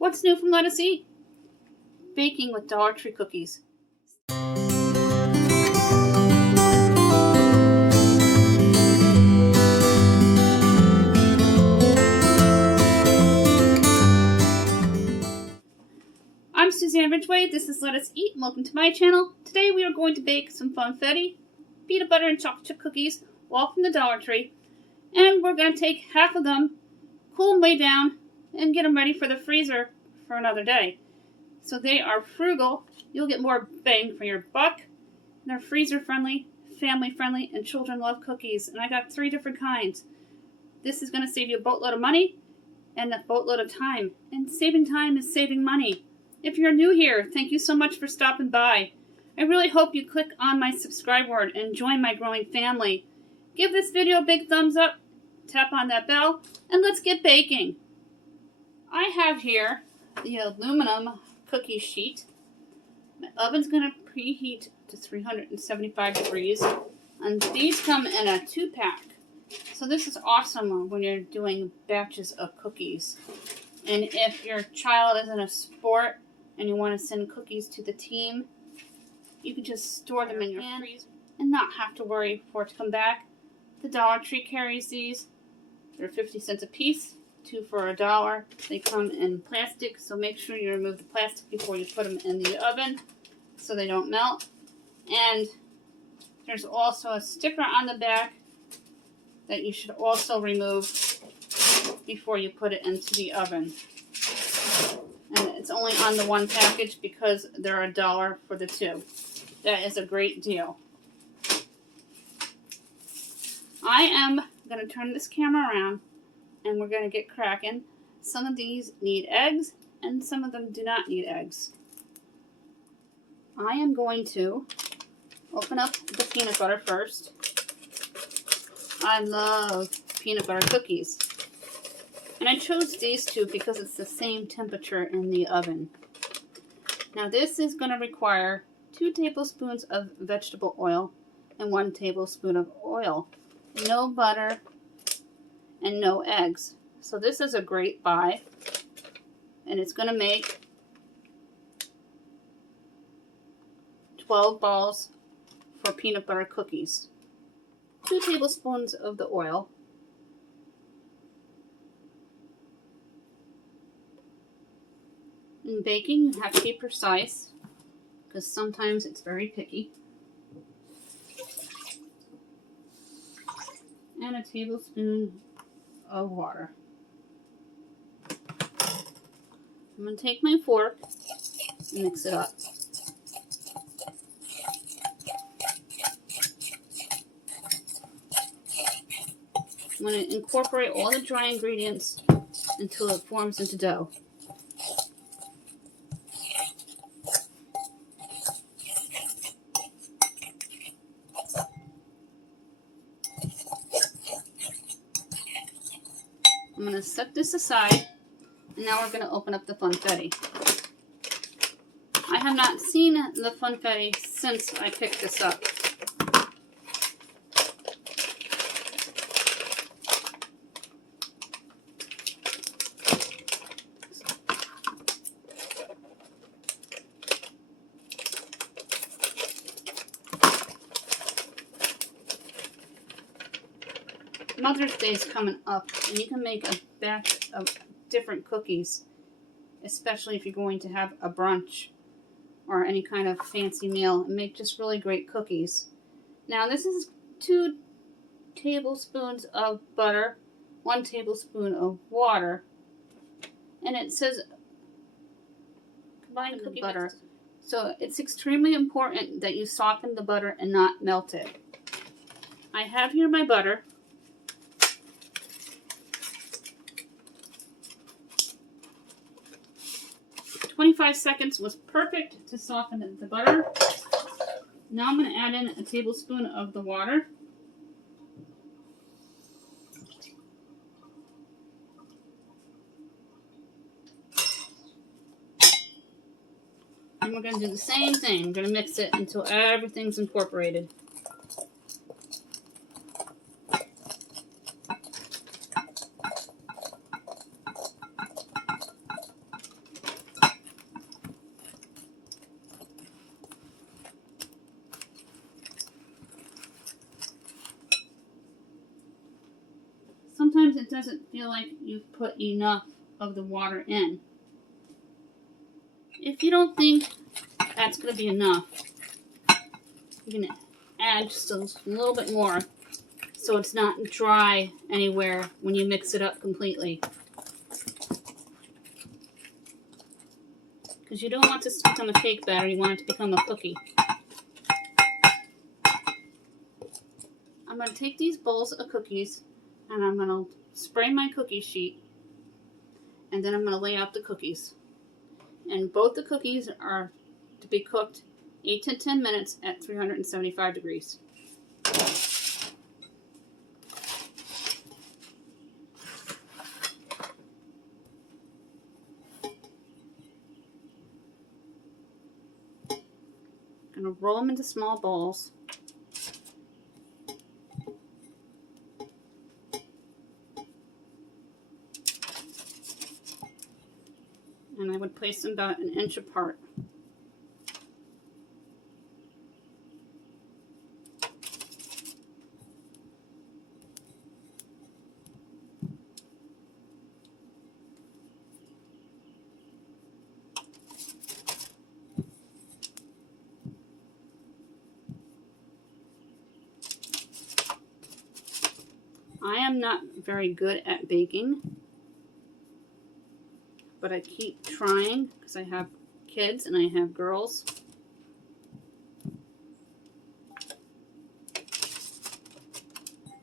What's new from Let Us Eat? Baking with Dollar Tree cookies. I'm Suzanne Ridgway, this is Let Us Eat, and welcome to my channel. Today we are going to bake some funfetti, peanut butter and chocolate chip cookies, all from the Dollar Tree. And we're going to take half of them, cool them way down, and get them ready for the freezer for another day. So they are frugal, you'll get more bang for your buck. They're freezer friendly, family friendly, and children love cookies. And I got 3 different kinds. This is going to save you a boatload of money and a boatload of time. And saving time is saving money. If you're new here, thank you so much for stopping by. I really hope you click on my subscribe word and join my growing family. Give this video a big thumbs up, tap on that bell, and let's get baking. I have here the aluminum cookie sheet. My oven's going to preheat to 375 degrees, and these come in a 2-pack. So this is awesome when you're doing batches of cookies. And if your child is in a sport and you want to send cookies to the team, you can just store them in your freezer and not have to worry for it to come back. The Dollar Tree carries these. They're 50 cents a piece, 2 for $1. They come in plastic, so make sure you remove the plastic before you put them in the oven so they don't melt. And there's also a sticker on the back that you should also remove before you put it into the oven. And it's only on the 1 package because they're $1 for the 2. That is a great deal. I am going to turn this camera around and we're going to get cracking. Some of these need eggs and some of them do not need eggs. I am going to open up the peanut butter first. I love peanut butter cookies. And I chose these 2 because it's the same temperature in the oven. Now this is going to require 2 tablespoons of vegetable oil and 1 tablespoon of oil. No butter and no eggs. So this is a great buy. And it's going to make 12 balls for peanut butter cookies. 2 tablespoons of the oil. In baking, you have to be precise because sometimes it's very picky. And a tablespoon of water. I'm going to take my fork and mix it up. I'm going to incorporate all the dry ingredients until it forms into dough. I'm going to set this aside, and now we're going to open up the funfetti. I have not seen the funfetti since I picked this up. Mother's Day is coming up, and you can make a batch of different cookies, especially if you're going to have a brunch or any kind of fancy meal, and make just really great cookies. Now this is 2 tablespoons of butter, 1 tablespoon of water, and it says combine cookie butter. So it's extremely important that you soften the butter and not melt it. I have here my butter. 25 seconds was perfect to soften the butter. Now I'm going to add in a tablespoon of the water. And we're going to do the same thing. We're going to mix it until everything's incorporated. it doesn't feel like you've put enough of the water in. If you don't think that's going to be enough, you can add just a little bit more so it's not dry anywhere when you mix it up completely. Because you don't want this to become a cake batter, you want it to become a cookie. I'm going to take these bowls of cookies and I'm going to spray my cookie sheet, and then I'm going to lay out the cookies. And both the cookies are to be cooked 8 to 10 minutes at 375 degrees. I'm going to roll them into small balls. And I would place them about an inch apart. I am not very good at baking, but I keep trying because I have kids and I have girls.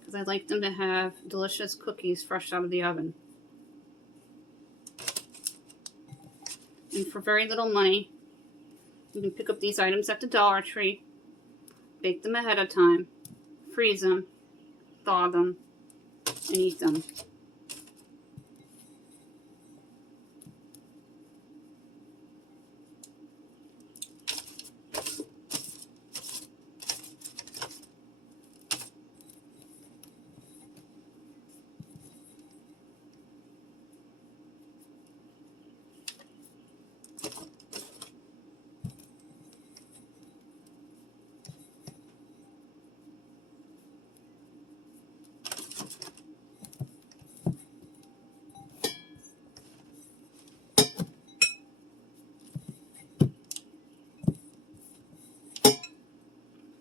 Because I like them to have delicious cookies fresh out of the oven. And for very little money, you can pick up these items at the Dollar Tree, bake them ahead of time, freeze them, thaw them, and eat them.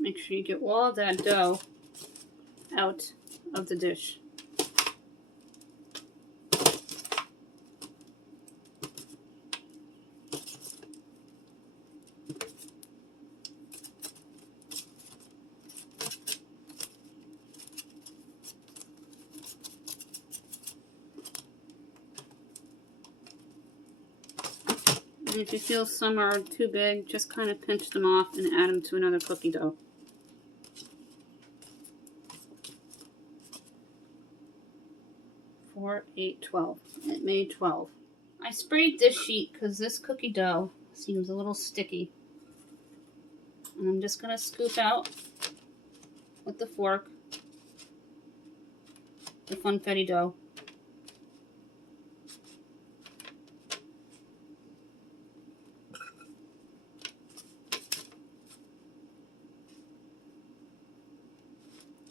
Make sure you get all of that dough out of the dish. And if you feel some are too big, just kind of pinch them off and add them to another cookie dough. Four, 8, 12. It made 12. I sprayed this sheet because this cookie dough seems a little sticky. And I'm just going to scoop out with the fork the funfetti dough.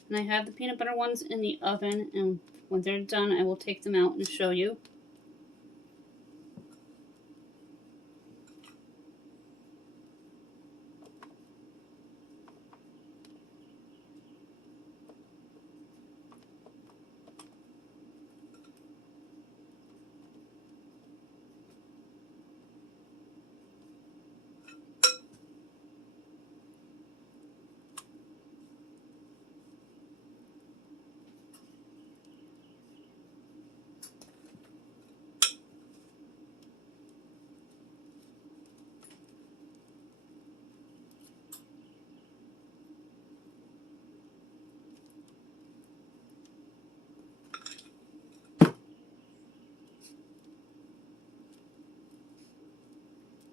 And I have the peanut butter ones in the oven, and when they're done, I will take them out and show you.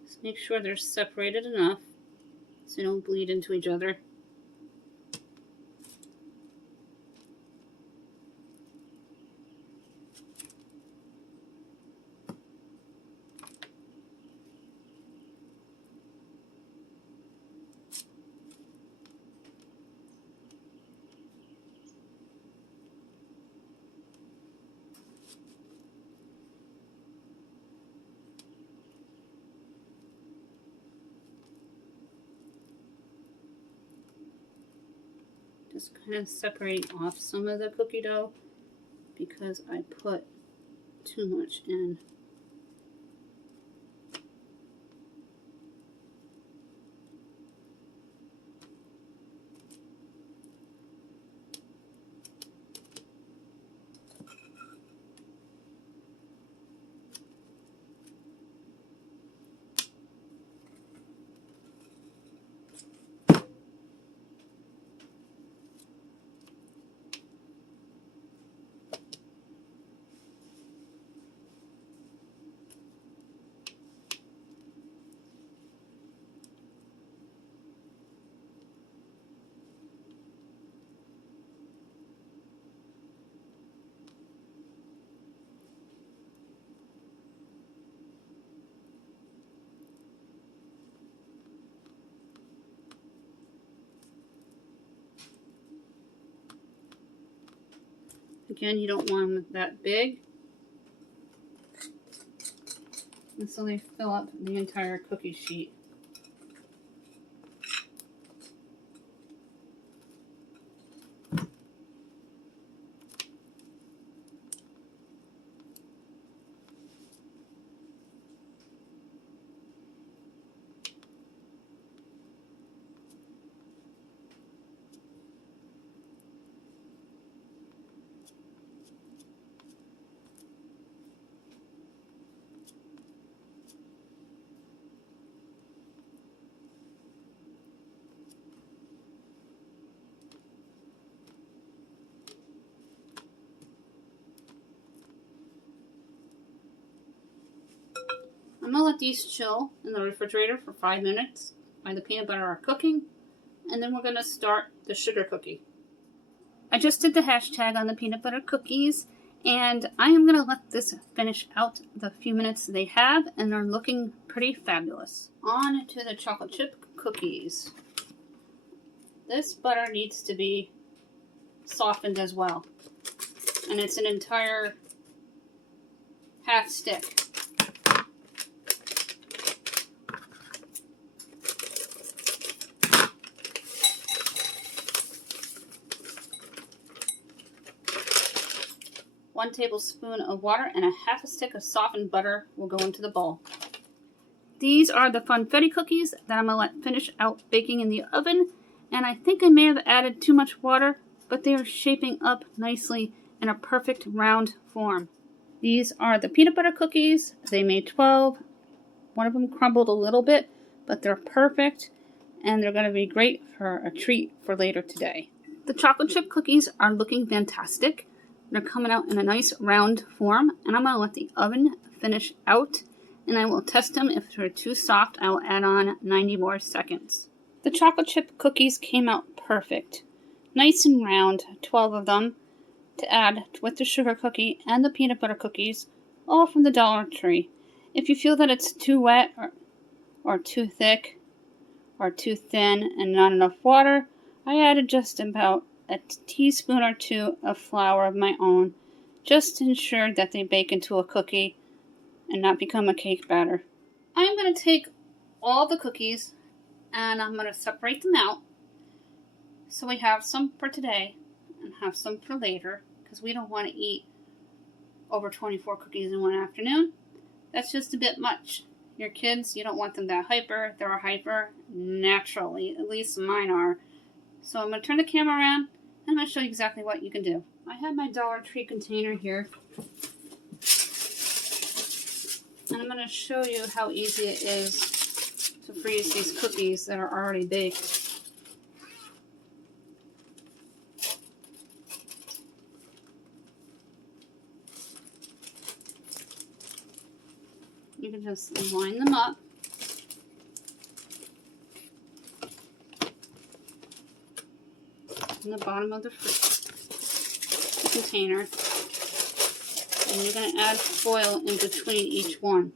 Just make sure they're separated enough so they don't bleed into each other. Just kind of separating off some of the cookie dough because I put too much in. Again, you don't want them that big. And so they fill up the entire cookie sheet. I'm going to let these chill in the refrigerator for 5 minutes while the peanut butter are cooking, and then we're going to start the sugar cookie. I just did the hashtag on the peanut butter cookies, and I am going to let this finish out the few minutes they have, and they're looking pretty fabulous. On to the chocolate chip cookies. This butter needs to be softened as well, and it's an entire half stick. One tablespoon of water and a half a stick of softened butter will go into the bowl. These are the Funfetti cookies that I'm going to let finish out baking in the oven. And I think I may have added too much water, but they are shaping up nicely in a perfect round form. These are the peanut butter cookies. They made 12. One of them crumbled a little bit, but they're perfect. And they're going to be great for a treat for later today. The chocolate chip cookies are looking fantastic. They're coming out in a nice round form, and I'm going to let the oven finish out, and I will test them. If they're too soft, I will add on 90 more seconds. The chocolate chip cookies came out perfect. Nice and round, 12 of them, to add with the sugar cookie and the peanut butter cookies, all from the Dollar Tree. If you feel that it's too wet or too thick or too thin and not enough water, I added just about a teaspoon or two of flour of my own, just to ensure that they bake into a cookie and not become a cake batter. I'm going to take all the cookies and I'm going to separate them out so we have some for today and have some for later, because we don't want to eat over 24 cookies in one afternoon. That's just a bit much. Your kids, you don't want them that hyper. They're hyper naturally, at least mine are. So I'm going to turn the camera around, and I'm going to show you exactly what you can do. I have my Dollar Tree container here, and I'm going to show you how easy it is to freeze these cookies that are already baked. You can just line them up. In the bottom of the container, and you're going to add foil in between each one.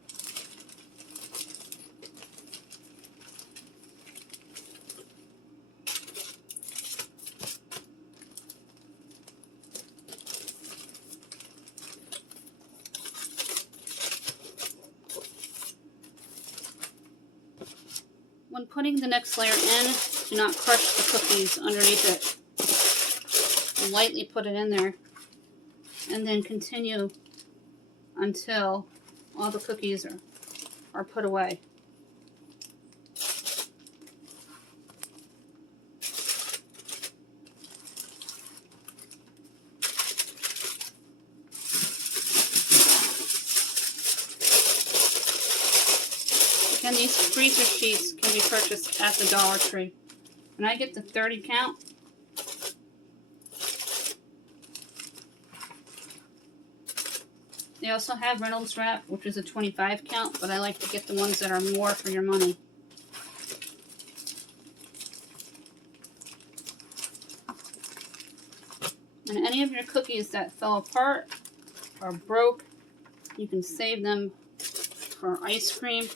When putting the next layer in, do not crush the cookies underneath it. lightly put it in there, and then continue until all the cookies are put away. Again, these freezer sheets can be purchased at the Dollar Tree. When I get the 30 count, they also have Reynolds Wrap, which is a 25 count, but I like to get the ones that are more for your money. And any of your cookies that fell apart or broke, you can save them for ice cream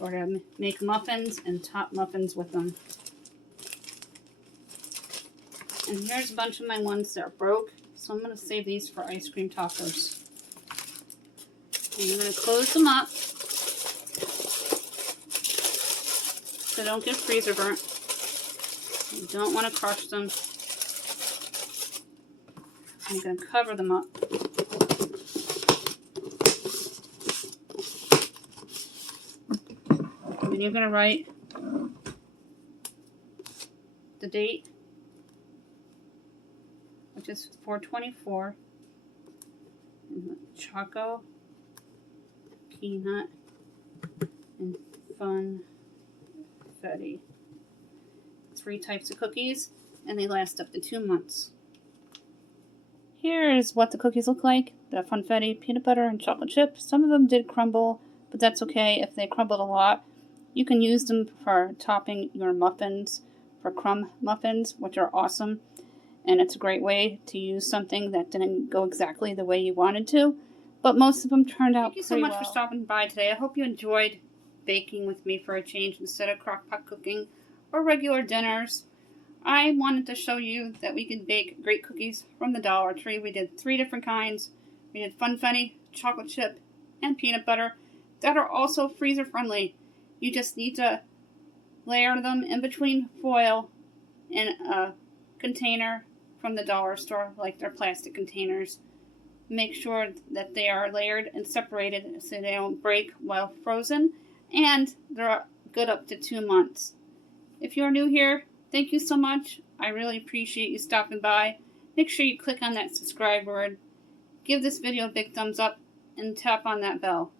or to make muffins and top muffins with them. And here's a bunch of my ones that are broke, so I'm going to save these for ice cream tacos. And I'm going to close them up so they don't get freezer burnt. You don't want to crush them. I'm going to cover them up. And you're going to write the date, which is 4/24, Choco, Peanut, and Funfetti. 3 types of cookies, and they last up to 2 months. Here is what the cookies look like. The Funfetti, peanut butter, and chocolate chip. Some of them did crumble, but that's okay. If they crumbled a lot, you can use them for topping your muffins, for crumb muffins, which are awesome. And it's a great way to use something that didn't go exactly the way you wanted to. But most of them turned out pretty well. Thank you so much for stopping by today. I hope you enjoyed baking with me for a change instead of crock-pot cooking or regular dinners. I wanted to show you that we could bake great cookies from the Dollar Tree. We did 3 different kinds. We did Funfetti, chocolate chip, and peanut butter that are also freezer friendly. You just need to layer them in between foil in a container from the dollar store, like their plastic containers. Make sure that they are layered and separated so they don't break while frozen, and they're good up to 2 months. If you're new here, thank you so much. I really appreciate you stopping by. Make sure you click on that subscribe word, give this video a big thumbs up, and tap on that bell.